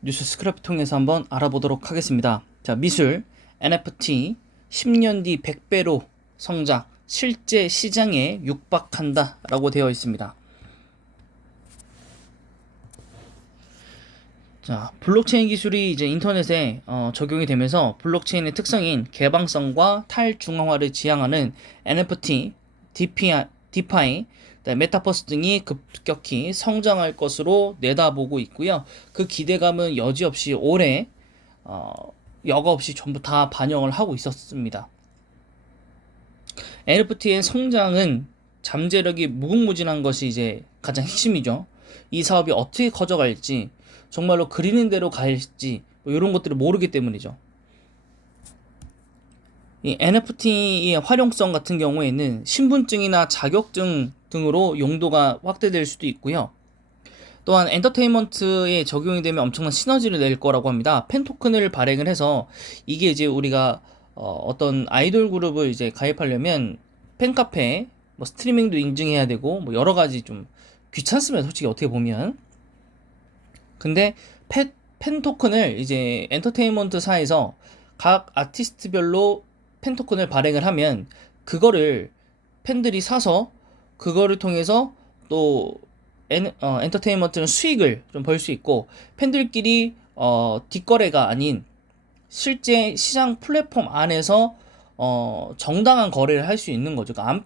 뉴스 스크랩 통해서 한번 알아보도록 하겠습니다. 자, 미술 NFT 10년 뒤 100배로 성장, 실제 시장에 육박한다 라고 되어 있습니다. 자, 블록체인 기술이 이제 인터넷에 적용이 되면서 블록체인의 특성인 개방성과 탈중앙화를 지향하는 NFT, 디파이, 메타버스 등이 급격히 성장할 것으로 내다보고 있고요. 그 기대감은 여지없이 올해 여과 없이 전부 다 반영을 하고 있었습니다. NFT의 성장은 잠재력이 무궁무진한 것이 이제 가장 핵심이죠. 이 사업이 어떻게 커져갈지, 정말로 그리는 대로 갈지, 이런 것들을 모르기 때문이죠. 이 NFT의 활용성 같은 경우에는 신분증이나 자격증 등으로 용도가 확대될 수도 있고요. 또한 엔터테인먼트에 적용이 되면 엄청난 시너지를 낼 거라고 합니다. 팬 토큰을 발행을 해서 이게 이제 우리가 어떤 아이돌 그룹을 이제 가입하려면 팬카페, 뭐 스트리밍도 인증해야 되고 뭐 여러 가지 좀 귀찮습니다. 솔직히 어떻게 보면. 근데 팬 토큰을 이제 엔터테인먼트사에서 각 아티스트별로 팬 토큰을 발행을 하면 그거를 팬들이 사서 그거를 통해서 또 엔터테인먼트는 수익을 좀 벌 수 있고, 팬들끼리 뒷거래가 아닌 실제 시장 플랫폼 안에서 정당한 거래를 할 수 있는 거죠. 그러니까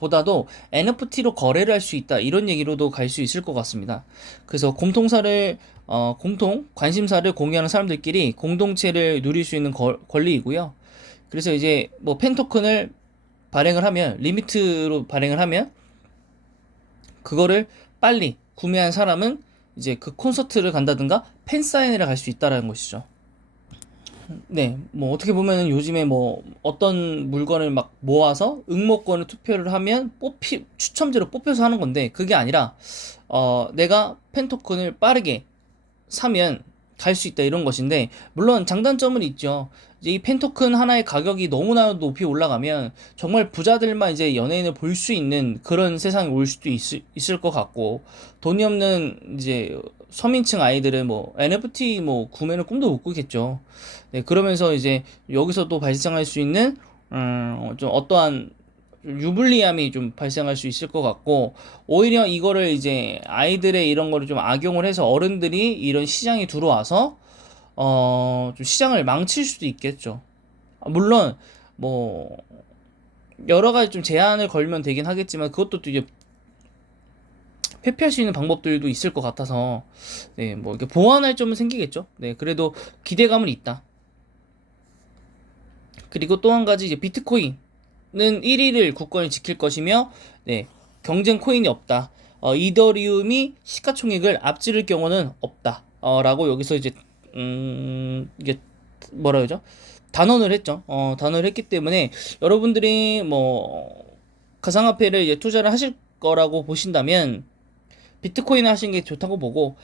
암표보다도 NFT로 거래를 할 수 있다, 이런 얘기로도 갈 수 있을 것 같습니다. 그래서 공통 관심사를 공유하는 사람들끼리 공동체를 누릴 수 있는 권리이고요. 그래서 이제 뭐 팬 토큰을 발행을 하면, 리미트로 발행을 하면 그거를 빨리 구매한 사람은 이제 그 콘서트를 간다든가 팬 사인회를 갈 수 있다라는 것이죠. 네, 뭐 어떻게 보면은 요즘에 뭐 어떤 물건을 막 모아서 응모권을 투표를 하면 추첨제로 뽑혀서 하는 건데, 그게 아니라 내가 팬 토큰을 빠르게 사면 갈 수 있다, 이런 것인데, 물론 장단점은 있죠. 이제 이 팬토큰 하나의 가격이 너무나 높이 올라가면 정말 부자들만 이제 연예인을 볼 수 있는 그런 세상이 올 수도 있을 것 같고, 돈이 없는 이제 서민층 아이들은 뭐 NFT 뭐 구매는 꿈도 못 꾸겠죠. 네, 그러면서 이제 여기서도 발생할 수 있는 좀 어떠한 유불리함이 좀 발생할 수 있을 것 같고, 오히려 이거를 이제 아이들의 이런 거를 좀 악용을 해서 어른들이 이런 시장에 들어와서 좀 시장을 망칠 수도 있겠죠. 물론 뭐 여러 가지 좀 제한을 걸면 되긴 하겠지만, 그것도 또 이제 회피할 수 있는 방법들도 있을 것 같아서, 네, 뭐 이렇게 보완할 점은 생기겠죠. 네, 그래도 기대감은 있다. 그리고 또 한 가지, 이제 비트코인은 1위를 굳건히 지킬 것이며, 네, 경쟁 코인이 없다. 이더리움이 시가총액을 앞지를 경우는 없다. 라고 여기서 이제 이게 뭐라 그러죠? 단언을 했죠. 단언을 했기 때문에 여러분들이 뭐 가상화폐를 이제 투자를 하실 거라고 보신다면 비트코인 하시는 게 좋다고 보고,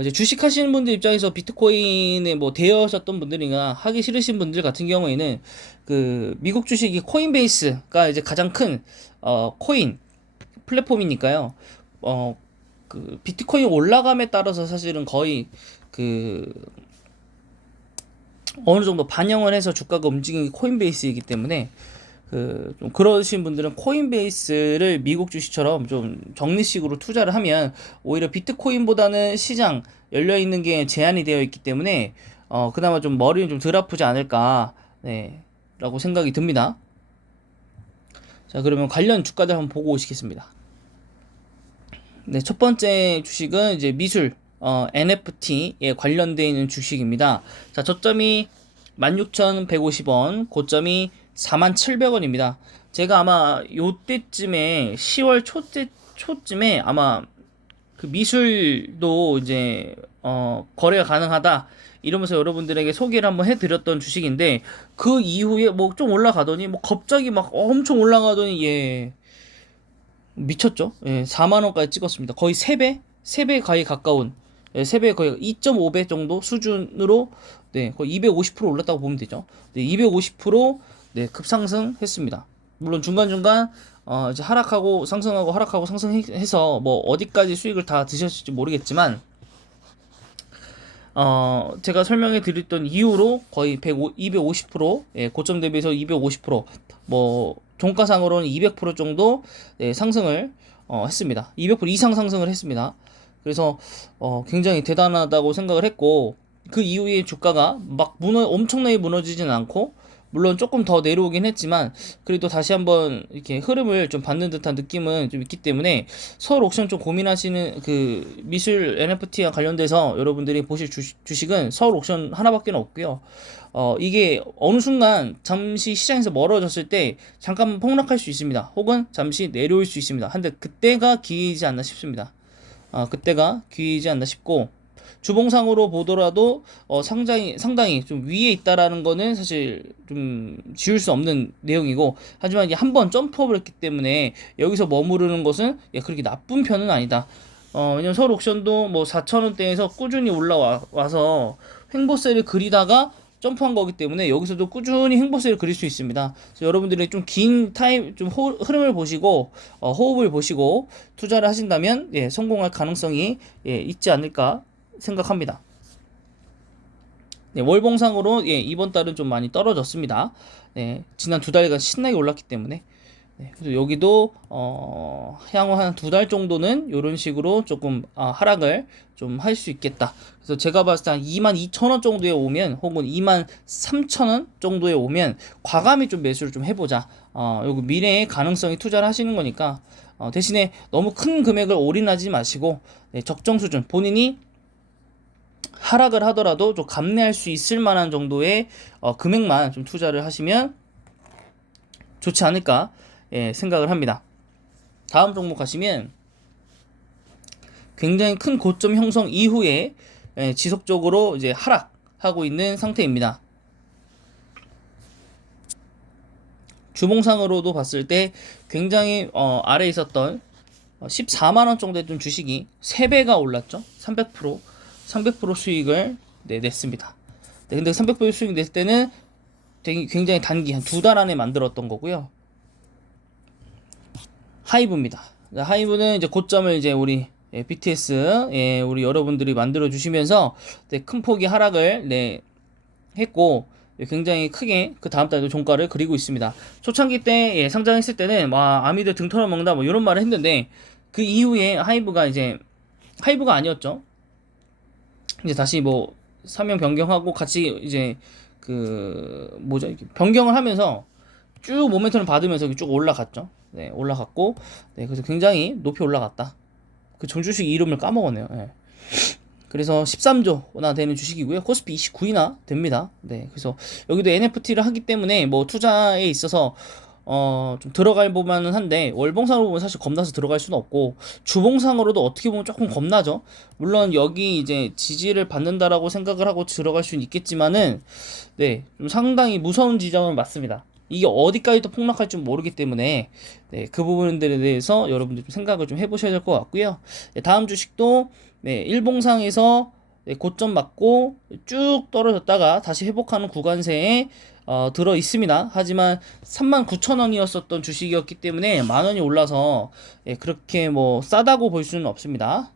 이제 주식 하시는 분들 입장에서 비트코인에 뭐 대여하셨던 분들이나 하기 싫으신 분들 같은 경우에는 그 미국 주식이 코인베이스가 이제 가장 큰 코인 플랫폼이니까요. 그 비트코인 올라감에 따라서 사실은 거의 그 어느 정도 반영을 해서 주가가 움직이는 게 코인베이스이기 때문에, 좀 그러신 분들은 코인베이스를 미국 주식처럼 좀 적리식으로 투자를 하면 오히려 비트코인보다는 시장 열려있는 게 제한이 되어 있기 때문에 그나마 좀 머리는 좀 덜 아프지 않을까, 네, 라고 생각이 듭니다. 자, 그러면 관련 주가들 한번 보고 오시겠습니다. 네, 첫 번째 주식은 이제 미술 NFT에 관련되어 있는 주식입니다. 자, 저점이 16,150원, 고점이 47,000원입니다. 제가 아마 요때쯤에 10월 초쯤에 아마 그 미술도 이제 거래가 가능하다 이러면서 여러분들에게 소개를 한번 해드렸던 주식인데, 그 이후에 뭐 좀 올라가더니 뭐 갑자기 막 엄청 올라가더니 예, 미쳤죠. 예, 4만원까지 찍었습니다. 거의 3배 가까이 가까운, 예, 3배 거의 2.5배 정도 수준으로, 네, 거의 250% 올랐다고 보면 되죠. 네, 250% 네, 급상승했습니다. 물론 중간중간 이제 하락하고 상승하고 하락하고 상승해서 뭐 어디까지 수익을 다 드셨을지 모르겠지만, 제가 설명해 드렸던 이후로 거의 250%, 예, 고점 대비해서 250%, 종가상으로는 200% 정도, 예, 상승을, 했습니다. 200% 이상 상승을 했습니다. 그래서, 굉장히 대단하다고 생각을 했고, 그 이후에 주가가 막 엄청나게 무너지진 않고, 물론 조금 더 내려오긴 했지만 그래도 다시 한번 이렇게 흐름을 좀 받는 듯한 느낌은 좀 있기 때문에 서울 옥션 좀 고민하시는 그 미술 NFT와 관련돼서 여러분들이 보실 주식은 서울 옥션 하나밖에 없고요. 이게 어느 순간 잠시 시장에서 멀어졌을 때 잠깐 폭락할 수 있습니다. 혹은 잠시 내려올 수 있습니다. 근데 그때가 기회이지 않나 싶습니다. 그때가 기회이지 않나 싶고, 주봉상으로 보더라도 상당히 좀 위에 있다라는 거는 사실 좀 지울 수 없는 내용이고, 하지만 이게 한번 점프업을 했기 때문에 여기서 머무르는 것은 그렇게 나쁜 편은 아니다. 왜냐면 서울 옥션도 뭐 4,000원대에서 꾸준히 올라와서 횡보세를 그리다가 점프한 거기 때문에 여기서도 꾸준히 횡보세를 그릴 수 있습니다. 그래서 여러분들이 좀 긴 타임, 좀 흐름을 보시고, 호흡을 보시고 투자를 하신다면, 예, 성공할 가능성이, 예, 있지 않을까 생각합니다. 네, 월봉상으로, 예, 이번 달은 좀 많이 떨어졌습니다. 네, 지난 두 달간 신나게 올랐기 때문에. 네, 그래서 여기도 향후 한 두 달 정도는 이런 식으로 조금 하락을 좀 할 수 있겠다. 그래서 제가 봤을 때 한 22,000원 정도에 오면, 혹은 23,000원 정도에 오면 과감히 좀 매수를 좀 해보자. 요거 미래의 가능성이 투자를 하시는 거니까, 대신에 너무 큰 금액을 올인하지 마시고, 네, 적정 수준, 본인이 하락을 하더라도 좀 감내할 수 있을 만한 정도의 금액만 좀 투자를 하시면 좋지 않을까, 예, 생각을 합니다. 다음 종목 가시면 굉장히 큰 고점 형성 이후에, 예, 지속적으로 이제 하락하고 있는 상태입니다. 주봉상으로도 봤을 때 굉장히 아래에 있었던 14만원 정도 했던 주식이 3배가 올랐죠. 300% 수익을, 네, 냈습니다. 네, 근데 300% 수익 냈을 때는 굉장히 단기 한 두 달 안에 만들었던 거고요. 하이브입니다. 하이브는 이제 고점을 이제 우리, 예, BTS, 예, 우리 여러분들이 만들어 주시면서, 네, 큰 폭의 하락을, 네, 했고, 예, 굉장히 크게 그 다음 달도 종가를 그리고 있습니다. 초창기 때, 예, 상장했을 때는 와, 아미들 등 털어먹는다 뭐 이런 말을 했는데, 그 이후에 하이브가 아니었죠. 이제 다시 뭐 사명 변경하고 같이 이제 이렇게 변경을 하면서 쭉 모멘텀을 받으면서 쭉 올라갔죠. 네, 올라갔고, 네, 그래서 굉장히 높이 올라갔다. 그 전 주식 이름을 까먹었네요. 네. 그래서 13조나 되는 주식이고요. 코스피 29위나 됩니다. 네, 그래서 여기도 NFT를 하기 때문에 뭐 투자에 있어서 좀 들어갈 보면은 한데, 월봉상으로 보면 사실 겁나서 들어갈 수는 없고, 주봉상으로도 어떻게 보면 조금 겁나죠. 물론 여기 이제 지지를 받는다라고 생각을 하고 들어갈 수는 있겠지만은, 네, 좀 상당히 무서운 지점은 맞습니다. 이게 어디까지 또 폭락할 줄 모르기 때문에, 네, 그 부분들에 대해서 여러분들 좀 생각을 좀 해보셔야 될 것 같고요. 네, 다음 주식도, 네, 일봉상에서, 네, 고점 맞고 쭉 떨어졌다가 다시 회복하는 구간세에 들어 있습니다. 하지만 39,000원이었었던 주식이었기 때문에 만 원이 올라서, 예, 그렇게 뭐 싸다고 볼 수는 없습니다.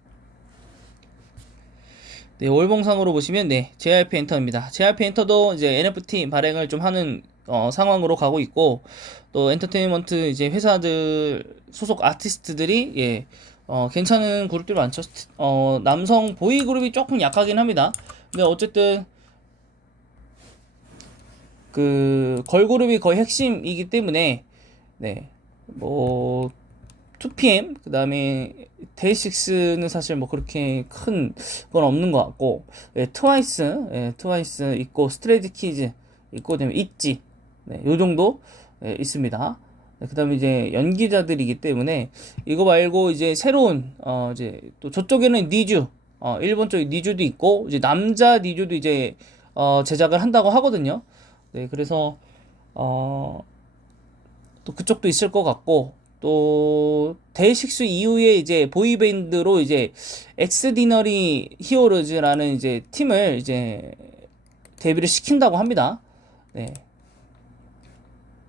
네, 월봉상으로 보시면, 네, JRP 엔터입니다. JRP 엔터도 이제 NFT 발행을 좀 하는 상황으로 가고 있고, 또 엔터테인먼트 이제 회사들 소속 아티스트들이, 예, 괜찮은 그룹들이 많죠. 남성 보이 그룹이 조금 약하긴 합니다. 근데 어쨌든 그 걸그룹이 거의 핵심이기 때문에, 네, 뭐 2PM 그다음에 데이식스는 사실 뭐 그렇게 큰 건 없는 것 같고, 예, 트와이스 있고, 스트레이키즈 있고, 그다음에 있지, 네, 요 정도, 예, 있습니다. 네, 그다음에 이제 연기자들이기 때문에 이거 말고 이제 새로운 이제 또 저쪽에는 니쥬, 일본 쪽에 니쥬도 있고, 이제 남자 니쥬도 이제 제작을 한다고 하거든요. 네, 그래서 어, 또 그쪽도 있을 것 같고, 또 데이식스 이후에 이제 보이밴드로 이제 엑스디너리 히어로즈라는 이제 팀을 이제 데뷔를 시킨다고 합니다. 네.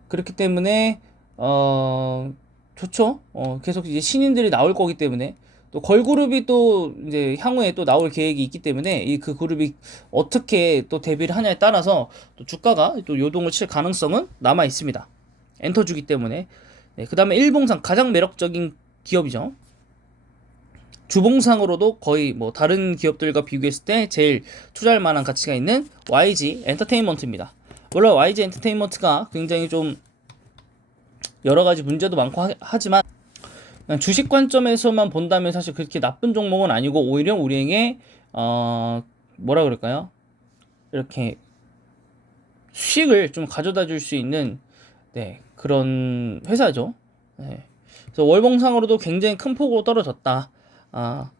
그렇기 때문에 좋죠. 계속 이제 신인들이 나올 거기 때문에 또 걸그룹이 또 이제 향후에 또 나올 계획이 있기 때문에 이 그 그룹이 어떻게 또 데뷔를 하냐에 따라서 또 주가가 또 요동을 칠 가능성은 남아 있습니다. 엔터주기 때문에. 네, 그다음에 일봉상 가장 매력적인 기업이죠. 주봉상으로도 거의 뭐 다른 기업들과 비교했을 때 제일 투자할 만한 가치가 있는 YG 엔터테인먼트입니다. 원래 YG 엔터테인먼트가 굉장히 좀 여러 가지 문제도 많고 하지만 주식 관점에서만 본다면 사실 그렇게 나쁜 종목은 아니고 오히려 우리에게 뭐라 그럴까요? 이렇게 수익을 좀 가져다 줄 수 있는 네, 그런 회사죠. 네. 그래서 월봉상으로도 굉장히 큰 폭으로 떨어졌다.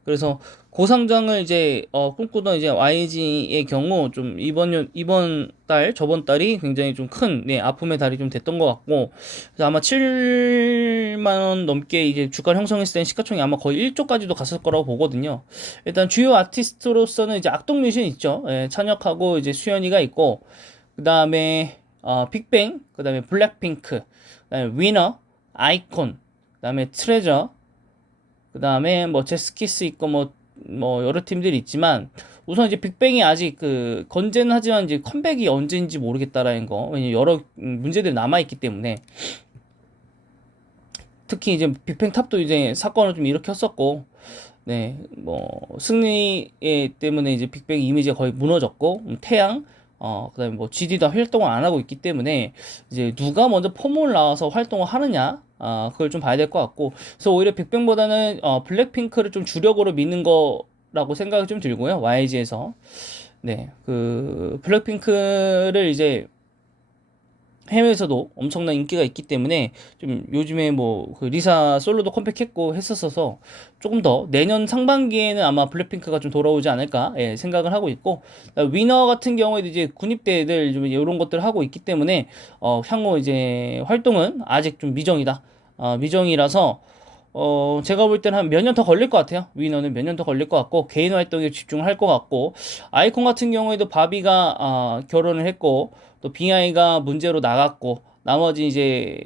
그래서 고상장을 이제 꿈꾸던 이제 YG의 경우 좀 이번 달 저번 달이 굉장히 좀 큰 네, 아픔의 달이 좀 됐던 것 같고, 그래서 아마 7만 원 넘게 이제 주가를 형성했을 땐 시가총이 아마 거의 1조까지도 갔을 거라고 보거든요. 일단 주요 아티스트로서는 이제 악동뮤신 있죠. 예, 찬혁하고 이제 수현이가 있고, 그 다음에 빅뱅, 그 다음에 블랙핑크, 그 다음에 위너, 아이콘, 그 다음에 트레저, 그 다음에 뭐 제스키스 있고 뭐 여러 팀들이 있지만 우선 이제 빅뱅이 아직 그 건재는 하지만 이제 컴백이 언제인지 모르겠다라는 거. 왜냐면 여러 문제들이 남아 있기 때문에 특히 이제 빅뱅 탑도 이제 사건을 좀 일으켰었고, 네, 뭐 승리 때문에 이제 빅뱅 이미지가 거의 무너졌고, 태양 그다음에 뭐 GD도 활동을 안 하고 있기 때문에 이제 누가 먼저 폼을 나와서 활동을 하느냐, 그걸 좀 봐야 될 것 같고, 그래서 오히려 빅뱅보다는 블랙핑크를 좀 주력으로 믿는 거라고 생각이 좀 들고요. YG에서 네, 그 블랙핑크를 이제 해외에서도 엄청난 인기가 있기 때문에 좀 요즘에 뭐 그 리사 솔로도 컴백했고 했었어서 조금 더 내년 상반기에는 아마 블랙핑크가 좀 돌아오지 않을까 생각을 하고 있고, 위너 같은 경우에도 이제 군입대들 좀 이런 것들을 하고 있기 때문에 향후 이제 활동은 아직 좀 미정이다. 미정이라서 제가 볼 때는 한 몇 년 더 걸릴 것 같아요. 위너는 몇 년 더 걸릴 것 같고 개인 활동에 집중을 할 것 같고, 아이콘 같은 경우에도 바비가 결혼을 했고 또 빙하이가 문제로 나갔고 나머지 이제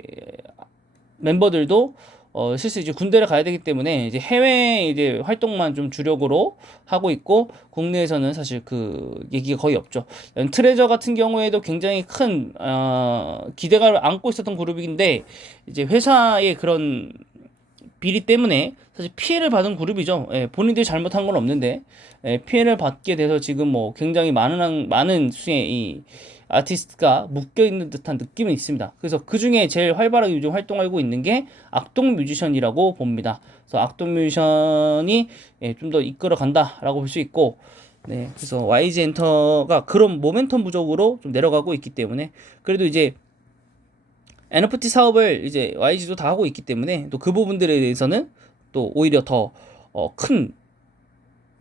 멤버들도 실제 이제 군대를 가야 되기 때문에 이제 해외 이제 활동만 좀 주력으로 하고 있고 국내에서는 사실 그 얘기가 거의 없죠. 트레저 같은 경우에도 굉장히 큰 기대감을 안고 있었던 그룹인데 이제 회사의 그런 비리 때문에 사실 피해를 받은 그룹이죠. 예, 본인들이 잘못한 건 없는데 피해를 받게 돼서 지금 뭐 굉장히 많은 수의 이 아티스트가 묶여 있는 듯한 느낌은 있습니다. 그래서 그 중에 제일 활발하게 요즘 활동하고 있는 게 악동 뮤지션이라고 봅니다. 그래서 악동 뮤지션이 좀 더 이끌어 간다라고 볼 수 있고, 네, 그래서 YG 엔터가 그런 모멘텀 부족으로 좀 내려가고 있기 때문에 그래도 이제 NFT 사업을 이제 YG도 다 하고 있기 때문에 또 그 부분들에 대해서는 또 오히려 더 큰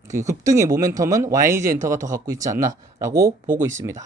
그 급등의 모멘텀은 YG 엔터가 더 갖고 있지 않나라고 보고 있습니다.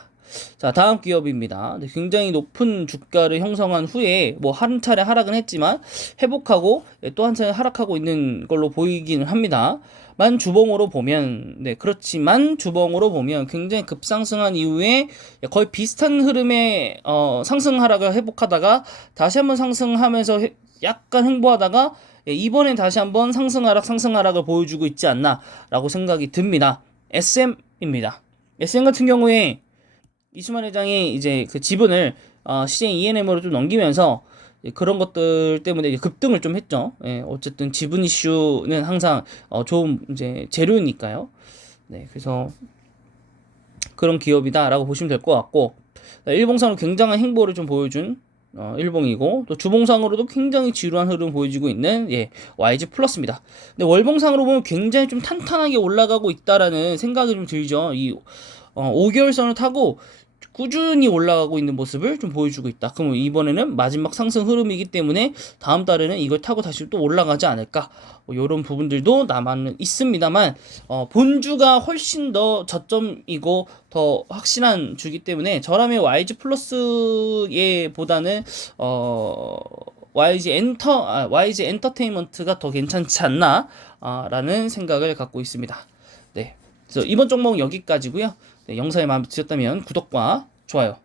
자, 다음 기업입니다. 굉장히 높은 주가를 형성한 후에 뭐 한 차례 하락은 했지만 회복하고 또 한 차례 하락하고 있는 걸로 보이기는 합니다. 만 주봉으로 보면 네, 그렇지만 주봉으로 보면 굉장히 급상승한 이후에 거의 비슷한 흐름의 상승 하락을 회복하다가 다시 한번 상승하면서 약간 횡보하다가 이번엔 다시 한번 상승 하락을 보여주고 있지 않나라고 생각이 듭니다. SM입니다. SM 같은 경우에 이수만 회장이 이제 그 지분을 CJ ENM으로 좀 넘기면서 그런 것들 때문에 급등을 좀 했죠. 예, 어쨌든 지분 이슈는 항상 좋은 이제 재료니까요. 네, 그래서 그런 기업이다라고 보시면 될 것 같고, 일봉상으로 굉장한 행보를 좀 보여준 일봉이고, 또 주봉상으로도 굉장히 지루한 흐름 보여주고 있는 YG 플러스입니다. 근데 월봉상으로 보면 굉장히 좀 탄탄하게 올라가고 있다라는 생각이 좀 들죠. 이 5개월선을 타고 꾸준히 올라가고 있는 모습을 좀 보여주고 있다. 그럼 이번에는 마지막 상승 흐름이기 때문에 다음 달에는 이걸 타고 다시 또 올라가지 않을까, 이런 부분들도 남아는 있습니다만 본주가 훨씬 더 저점이고 더 확실한 주기 때문에 저라면 YG 플러스에 보다는 YG 엔터테인먼트가 더 괜찮지 않나 라는 생각을 갖고 있습니다. 네, 그래서 이번 종목 여기까지고요. 네, 영상이 마음에 드셨다면 구독과 좋아요